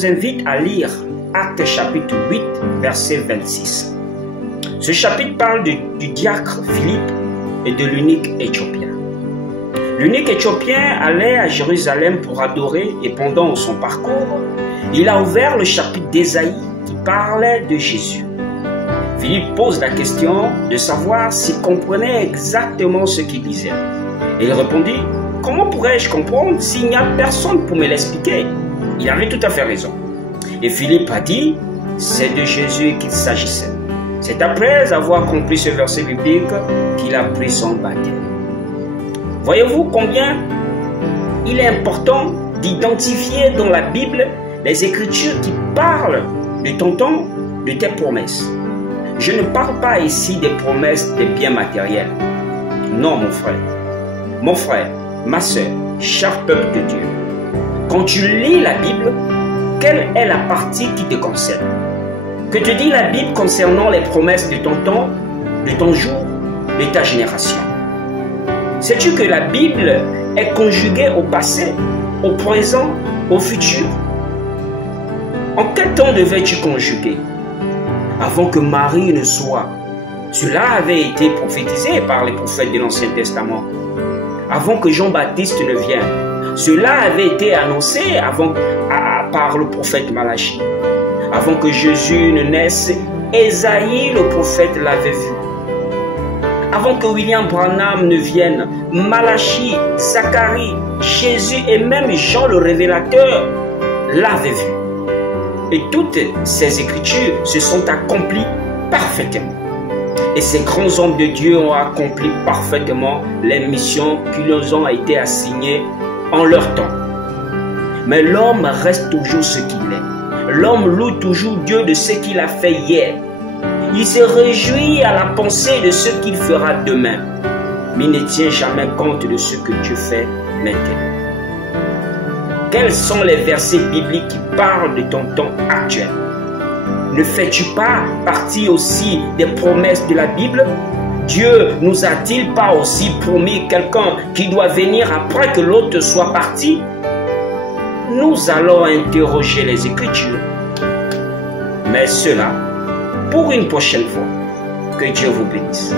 vous invite à lire Actes chapitre 8, verset 26. Ce chapitre parle du diacre Philippe et de l'eunuque éthiopien. L'eunuque éthiopien allait à Jérusalem pour adorer et pendant son parcours, il a ouvert le chapitre d'Ésaïe qui parlait de Jésus. Philippe pose la question de savoir s'il comprenait exactement ce qu'il disait. Et il répondit: « Comment pourrais-je comprendre s'il n'y a personne pour me l'expliquer ?» Il avait tout à fait raison. Et Philippe a dit: « C'est de Jésus qu'il s'agissait. » C'est après avoir compris ce verset biblique qu'il a pris son baptême. Voyez-vous combien il est important d'identifier dans la Bible les Écritures qui parlent de ton temps, de tes promesses. Je ne parle pas ici des promesses des biens matériels. Non, mon frère, ma soeur, cher peuple de Dieu. Quand tu lis la Bible, quelle est la partie qui te concerne? Que te dit la Bible concernant les promesses de ton temps, de ton jour, de ta génération? Sais-tu que la Bible est conjuguée au passé, au présent, au futur? En quel temps devais-tu conjuguer? Avant que Marie ne soit. Cela avait été prophétisé par les prophètes de l'Ancien Testament. Avant que Jean-Baptiste ne vienne. Cela avait été annoncé par le prophète Malachie. Avant que Jésus ne naisse, Ésaïe le prophète l'avait vu. Avant que William Branham ne vienne, Malachie, Zacharie, Jésus et même Jean le révélateur l'avaient vu. Et toutes ces écritures se sont accomplies parfaitement. Et ces grands hommes de Dieu ont accompli parfaitement les missions qui leur ont été assignées en leur temps. Mais l'homme reste toujours ce qu'il est. L'homme loue toujours Dieu de ce qu'il a fait hier. Il se réjouit à la pensée de ce qu'il fera demain. Mais il ne tient jamais compte de ce que Dieu fait maintenant. Quels sont les versets bibliques qui parlent de ton temps actuel? Ne fais-tu pas partie aussi des promesses de la Bible? Dieu nous a-t-il pas aussi promis quelqu'un qui doit venir après que l'autre soit parti? Nous allons interroger les Écritures. Mais cela, pour une prochaine fois. Que Dieu vous bénisse.